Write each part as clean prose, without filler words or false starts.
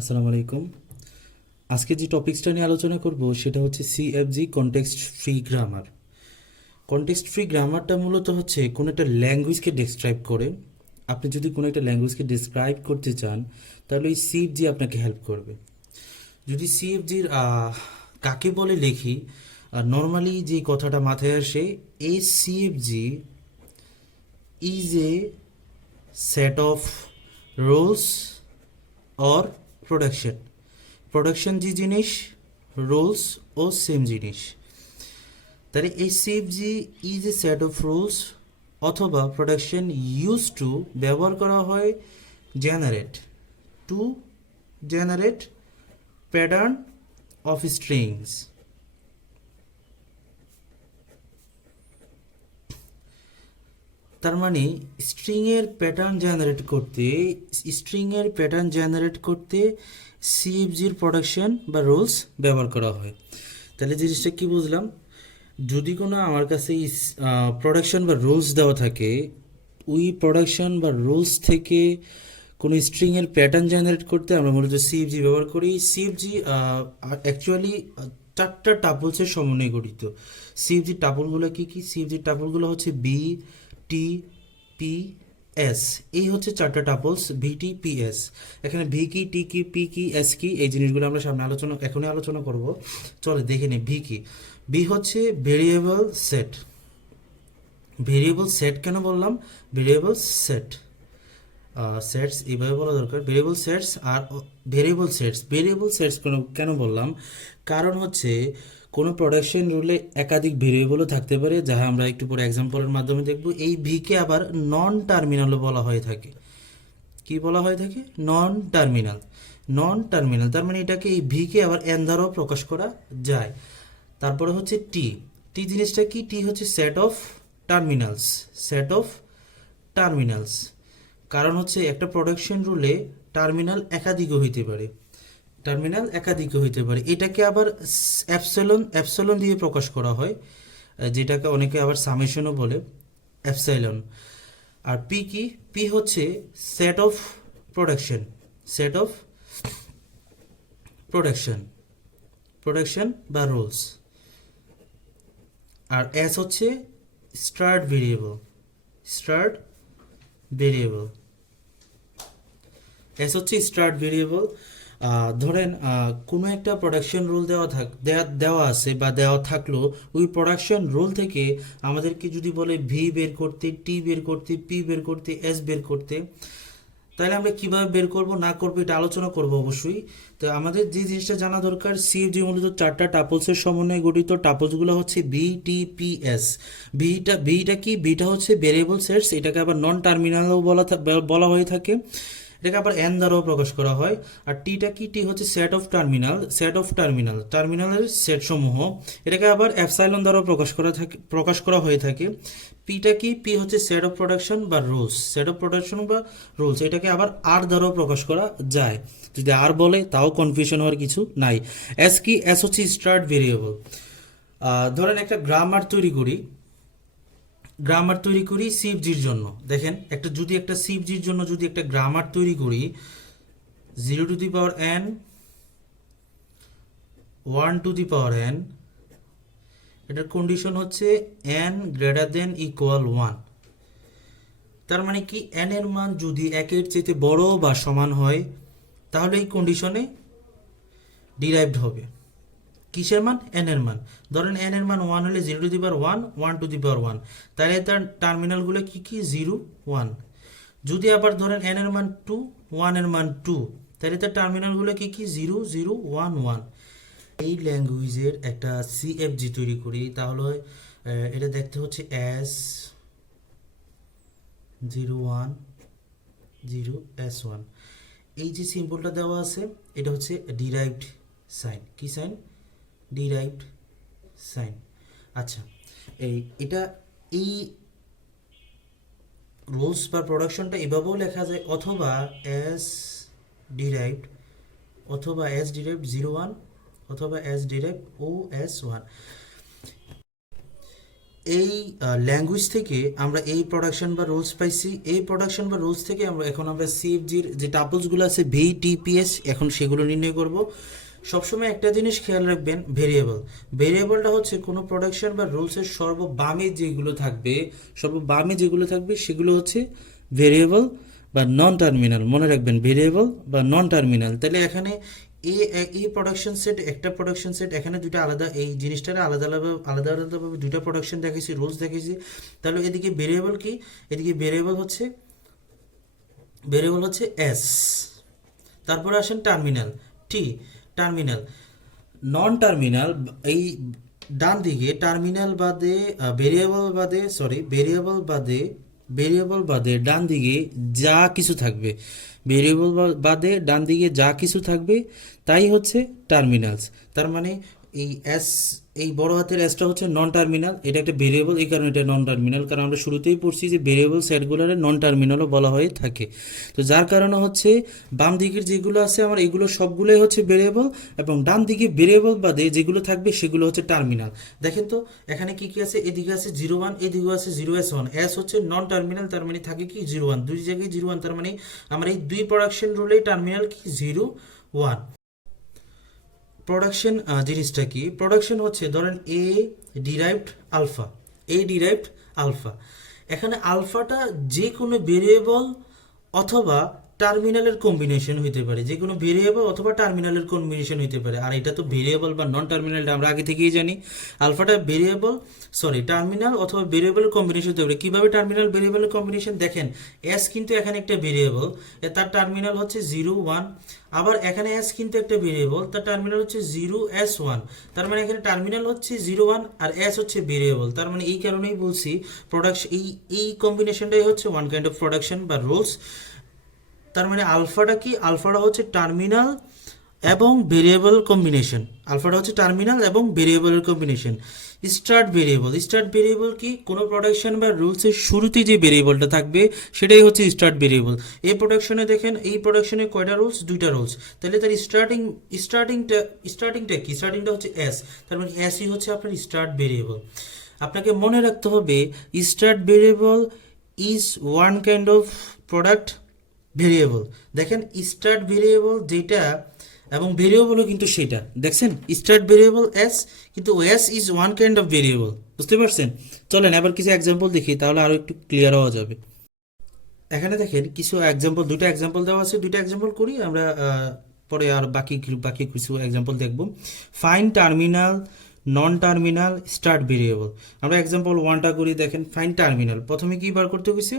আসসালামু আলাইকুম। আজকে যে টপিকসটা নিয়ে আলোচনা করব সেটা হচ্ছে CFG context free grammar. Context free গ্রামারটা মূলত হচ্ছে কোনো একটা ল্যাঙ্গুয়েজকে ডেসক্রাইব করে। আপনি যদি কোনো একটা ল্যাঙ্গুয়েজকে ডেসক্রাইব করতে চান তাহলে এই সিএফজি আপনাকে হেল্প করবে। যদি সিএফজির কাকে বলে লিখি, নর্মালি যে কথাটা মাথায় আসে, a CFG is a set of rules or production. Production যে জিনিস, রুলস ও সেম জিনিস। তাহলে এই CFG is a set of rules অথবা প্রোডাকশন ইউজ টু ব্যবহার করা হয় generate to generate pattern of strings. তার মানে স্ট্রিংয়ের প্যাটার্ন জেনারেট করতে সিএফজির প্রোডাকশন বা রুলস ব্যবহার করা হয়। তাহলে জিনিসটা কি বুঝলাম? যদি কোনো আমার কাছে প্রোডাকশন বা রুলস দেওয়া থাকে, ওই প্রোডাকশন বা রুলস থেকে কোনো স্ট্রিংয়ের প্যাটার্ন জেনারেট করতে আমরা মূলত সিএফজি ব্যবহার করি। সিএফজি অ্যাকচুয়ালি চারটা টাপলসের সমন্বয়ে গঠিত। সিএফজি টাপলগুলো কি কি? সিএফজি টাপলগুলো হচ্ছে বি, টি, পি, এস। এই হচ্ছে চারটা টাপলস, ভি, টি, পি, এস। এখানে ভি কি, টি কি, পি কি, এস কি, এই জিনিসগুলো আমরা সামনে এখনই আলোচনা করব। চলে দেখে নিই ভি কি। বি হচ্ছে ভেরিয়েবল সেট। ভেরিয়েবল সেট কেন বললাম? ভেরিয়েবল সেটস এইভাবে বলা দরকার, ভেরিয়েবল সেটস। আর ভেরিয়েবল সেটস কেন বললাম? কারণ হচ্ছে কোনো প্রোডাকশন রুলে একাধিক ভেরিয়েবলও থাকতে পারে, যাহা আমরা একটু পরে এক্সাম্পলের মাধ্যমে দেখব। এই ভিকে আবার নন টার্মিনালও বলা হয়ে থাকে। কি বলা হয়ে থাকে? Non terminal. তার মানে এটাকে, এই ভিকে আবার এন দ্বারাও প্রকাশ করা যায়। তারপরে হচ্ছে টি। টি জিনিসটা কি? টি হচ্ছে সেট অফ টার্মিনালস। কারণ হচ্ছে একটা প্রোডাকশন রুলে টার্মিনাল একাধিকও হইতে পারে। এটাকে আবার অ্যাপসিলন দিয়ে প্রকাশ করা হয়, যেটাকে অনেকে আবার সামেশনও বলে, অ্যাপসাইলন। আর পি কি? পি হচ্ছে set of production set of production বা রুলস। আর এস হচ্ছে স্টার্ট ভেরিয়েবল। এস হচ্ছে স্টার্ট ভেরিয়েবল। ধরেন কোনো একটা প্রোডাকশন রুল দেওয়া আছে বা দেওয়া থাকলো, ওই প্রোডাকশন রুল থেকে আমাদেরকে যদি বলে ভি বের করতে, টি বের করতে, পি বের করতে, এস বের করতে, তাহলে আমরা কিভাবে বের করব না করবো এটা আলোচনা করব অবশ্যই। তো আমাদের যে জিনিসটা জানা দরকার, সিএফজি মূলত চারটা টাপলসের সমন্বয়ে গঠিত। টাপলসগুলো হচ্ছে বি, টি, পি, এস। বিটা কি? বিটা হচ্ছে ভেরিয়েবল সেটস। এটাকে আবার নন টার্মিনালও বলা হয়ে থাকে। এটাকে আবার এন দ্বারাও প্রকাশ করা হয়। আর টিটা কি? টি হচ্ছে টার্মিনালের সেট সমূহ। এটাকে আবার অ্যাপসাইলন দ্বারাও প্রকাশ করা হয়ে থাকে। পিটা কি? পি হচ্ছে সেট অফ প্রোডাকশন বা রুলস। এটাকে আবার আর দ্বারাও প্রকাশ করা যায়। যদি আর বলে তাও কনফিউশন হওয়ার কিছু নাই। এস কি? এস হচ্ছে স্টার্ট ভেরিয়েবল। ধরেন একটা গ্রামার তৈরি করি সিএফজির জন্য। দেখেন, একটা সিএফজির জন্য যদি একটা গ্রামার তৈরি করি, 0 to the power n, 1 to the power n, এটার কন্ডিশন হচ্ছে n greater than = 1। তার মানে কি? n এর মান যদি 1-এর চেয়ে বড় বা সমান হয়, তাহলে এই কন্ডিশনে ডিরাইভড হবে। কিসের মান? n এর মান। ধরেন n এর মান 1 হলে 0 to the power 1, 1 to the পাওয়ার 1, তাহলে তার টার্মিনালগুলো কি কি? 0, 1। যদি আবার ধরেন n এর মান 2, 1 এর মান 2, তাহলে তার টার্মিনালগুলো কি কি? 0, 0, 1, 1। এই ল্যাঙ্গুয়েজের একটা সিএফজি তৈরি করি, তাহলে এটা দেখতে হচ্ছে S01, 0, S1। এই যে সিম্বলটা দেওয়া আছে, এটা হচ্ছে ডিরাইভড সাইন। কি সাইন? Derived sign. আচ্ছা, এই রুলস বা প্রোডাকশনটা এভাবেও লেখা যায়, অথবা এস ডিরাইভড, অথবা S01, অথবা S ডিরাইভড, OS1। এই ল্যাঙ্গুয়েজ থেকে আমরা এই প্রোডাকশন বা রুলস পাইছি, এই প্রোডাকশন বা রুলস থেকে আমরা সিএফজির যে টাপলসগুলো আছে ভিটিপিএস এখন সেগুলো নির্ণয় করব। সবসময় একটা জিনিস খেয়াল রাখবেন, ভেরিয়েবলটা হচ্ছে কোনো প্রোডাকশন বা রুলসের সর্ববামে যেগুলো থাকবে সেগুলো হচ্ছে ভেরিয়েবল বা নন টার্মিনাল। মনে রাখবেন ভেরিয়েবল বা নন টার্মিনাল। তাহলে এখানে এই প্রোডাকশন সেট, একটা প্রোডাকশন সেট, এখানে দুটো আলাদা, এই জিনিসটারে আলাদাভাবে দুটো প্রোডাকশন দেখেছি, রুলস দেখেছি। তাহলে এদিকে ভেরিয়েবল কি, এদিকে ভেরিয়েবল হচ্ছে এস। তারপরে আসেন টার্মিনাল, টি। টার্মিনাল, নন টার্মিনাল, এই ডান দিকে টার্মিনাল বাদে ভেরিয়েবল বাদে ডান দিকে যা কিছু থাকবে, ভেরিয়েবল বাদে ডান দিকে যা কিছু থাকবে তাই হচ্ছে টার্মিনালস। তার মানে এই এস, এই বড় হাতের এসটা হচ্ছে নন টার্মিনাল, এটা একটা ভেরিয়েবল, এই কারণে এটা নন টার্মিনাল, কারণ আমরা শুরুতেই পড়ছি যে ভেরিয়েবল সেটগুলোরে নন টার্মিনালও বলা হয়ে থাকে। তো যার কারণে হচ্ছে বাম দিকের যেগুলো আছে আমার এগুলো সবগুলোই হচ্ছে ভেরিয়েবল, এবং ডান দিকে ভেরিয়েবল বাদে যেগুলো থাকবে সেগুলো হচ্ছে টার্মিনাল। দেখেন তো এখানে কি কি আছে, এদিকে আছে 0 1, এদিকে আছে 0s1। এস হচ্ছে নন টার্মিনাল, তার মানে থাকে কি 0 1, দুই জায়গায় 0 1, তার মানে আমরা এই দুই প্রোডাকশন রুলেই টার্মিনাল কি 0 1। প্রোডাকশন জিনিসটা কি, প্রোডাকশন হচ্ছে ধরেন এ ডিরাইভড আলফা। এখানে আলফাটা যে কোনো ভেরিয়েবল অথবা টার্মিনালের কম্বিনেশন হইতে পারে, যে কোনো ভেরিয়েবল অথবা টার্মিনালের কম্বিনেশন হইতে পারে। আর এটা তো ভেরিয়েবল বা নন টার্মিনালটা আমরা আগে থেকেই জানি। আলফাটা টার্মিনাল অথবা ভেরিয়েবলের কম্বিনেশন হতে পারে। কীভাবে টার্মিনাল ভেরিয়েবলের কম্বিনেশন দেখেন, এস কিন্তু এখানে একটা ভেরিয়েবল, তার টার্মিনাল হচ্ছে 0 1। আবার এখানে এস কিন্তু একটা ভেরিয়েবল, তার টার্মিনাল হচ্ছে 0s1। তার মানে এখানে টার্মিনাল হচ্ছে 0 1 আর এস হচ্ছে ভেরিয়েবল। তার মানে এই কারণেই বলছি প্রোডাকশন, এই কম্বিনেশনটাই হচ্ছে ওয়ান কাইন্ড অফ প্রোডাকশন বা রুলস। তার মানে আলফাটা কি, আলফাটা হচ্ছে টার্মিনাল এবং ভেরিয়েবল কম্বিনেশন। আলফাটা হচ্ছে টার্মিনাল এবং ভেরিয়েবলের কম্বিনেশন। স্টার্ট ভেরিয়েবল কি, কোনো প্রোডাকশন বা রুলসের শুরুতে যে ভেরিয়েবলটা থাকবে সেটাই হচ্ছে স্টার্ট ভেরিয়েবল। এই প্রোডাকশনে দেখেন, এই প্রোডাকশনে কয়টা রুলস, দুইটা রুলস। তাহলে তার স্টার্টিংটা হচ্ছে এস, তার মানে এসই হচ্ছে আপনার স্টার্ট ভেরিয়েবল। আপনাকে মনে রাখতে হবে start variable is one kind of product variable. দেখেন স্টার্ট ভেরিয়েবল যেটা এবং ভেরিয়েবলও কিন্তু সেটা, দেখছেন স্টার্ট ভেরিয়েবল এস, কিন্তু S is one kind of variable. বুঝতে পারছেন? চলেন এবার কিছু এক্সাম্পল দেখি, তাহলে আরো একটু ক্লিয়ার হওয়া যাবে। এখানে দেখেন কিছু এক্সাম্পল, দুটো এক্সাম্পল দেওয়া আছে, দুটো এক্সাম্পল করি আমরা, পরে আর বাকি কিছু এক্সাম্পল দেখব। Fine terminal, non terminal, start variable. আমরা এক্সাম্পল 1টা করি। দেখেন ফাইন টার্মিনাল, প্রথমে কি বার করতে হয়েছে,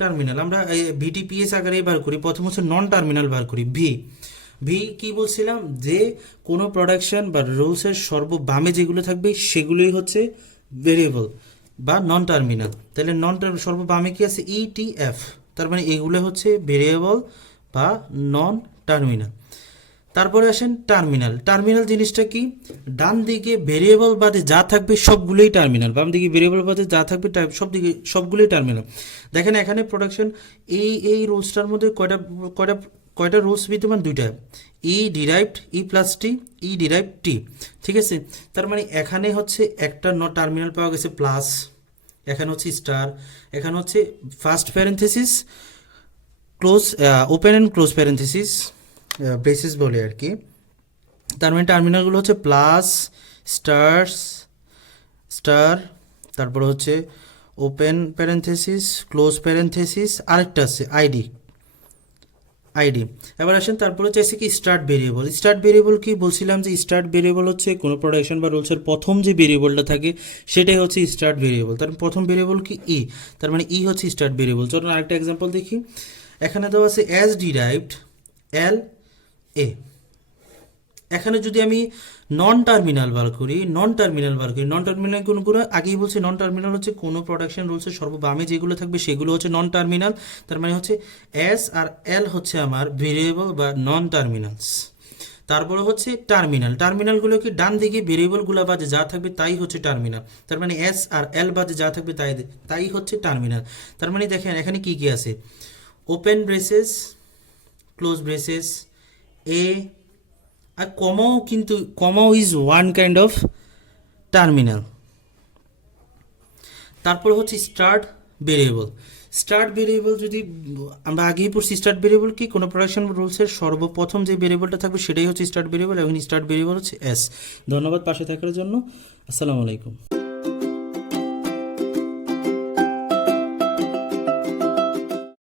টার্মিনাল। আমরা ভিটিপিএস আকারে বার করি, প্রথম হচ্ছে নন টার্মিনাল বার করি। ভি কি বলছিলাম, যে কোনো প্রোডাকশন বা রুলসের সর্ববামে যেগুলো থাকবে সেগুলোই হচ্ছে ভেরিয়েবল বা নন টার্মিনাল। তাহলে সর্ববামে কি আছে, ইটিএফ, তার মানে এগুলো হচ্ছে ভেরিয়েবল বা নন টার্মিনাল। তারপরে আসেন টার্মিনাল জিনিসটা কি, ডান দিকে ভেরিয়েবল বাদে যা থাকবে সবগুলোই টার্মিনাল, বাম দিকে ভেরিয়েবল বাদে যা থাকবে সবগুলোই টার্মিনাল। দেখেন এখানে প্রোডাকশন, এই রুলসটার মধ্যে কয়টা রুলস বিদ্যমান, দুইটা, ই প্লাস টি, ই ডিরাইভড টি। ঠিক আছে, তার মানে এখানে হচ্ছে একটা টার্মিনাল পাওয়া গেছে প্লাস, এখানে হচ্ছে স্টার, এখানে হচ্ছে first parenthesis close, open and close parenthesis, braces বলে আর কি। তার মানে টার্মিনালগুলো হচ্ছে প্লাস, স্টার, তারপর হচ্ছে ওপেন প্যারেন্থেসিস, ক্লোজ প্যারেন্থেসিস, আরেকটা আছে আইডি। এবার আসেন তারপরে চাইছে কি স্টার্ট ভেরিয়েবল কি বলছিলাম, যে স্টার্ট ভেরিয়েবল হচ্ছে কোনো প্রোডাকশন বা রুলসের প্রথম যে ভেরিয়েবলটা থাকে সেটাই হচ্ছে স্টার্ট ভেরিয়েবল। তার প্রথম ভেরিয়েবল কি ই, তার মানে ই হচ্ছে স্টার্ট ভেরিয়েবল। চলুন আরেকটা এক্সাম্পল দেখি। এখানে দেওয়া আছে এস ডিরাইভড এল এ। এখানে যদি আমি নন টার্মিনাল বার করি, নন টার্মিনাল কোনগুলো, আগেই বলছি নন টার্মিনাল হচ্ছে কোনো প্রোডাকশন রুলসের সর্ববামে যেগুলো থাকবে সেগুলো হচ্ছে নন টার্মিনাল। তার মানে হচ্ছে এস আর এল হচ্ছে আমার ভেরিয়েবল বা নন টার্মিনালস। তারপরে হচ্ছে টার্মিনালগুলো কি, ডান দিকে ভেরিয়েবলগুলো বাদে যা থাকবে তাই হচ্ছে টার্মিনাল। তার মানে এস আর এল বাদে যা থাকবে তাই হচ্ছে টার্মিনাল। তার মানে দেখেন এখানে কি কি আছে, ওপেন ব্রেসেস, ক্লোজ ব্রেসেস, এ, আর কমাও is one kind of terminal. তারপর হচ্ছে স্টার্ট ভেরিয়েবল। স্টার্ট ভেরিয়েবল যদি আমরা আগেই পড়ছি, স্টার্ট ভেরিয়েবল কি, কোনো প্রোডাকশন রুলসের সর্বপ্রথম যে ভেরিয়েবলটা থাকবে সেটাই হচ্ছে স্টার্ট ভেরিয়েবল, এবং স্টার্ট ভেরিয়েবল হচ্ছে এস। ধন্যবাদ পাশে থাকার জন্য। আসসালামু আলাইকুম।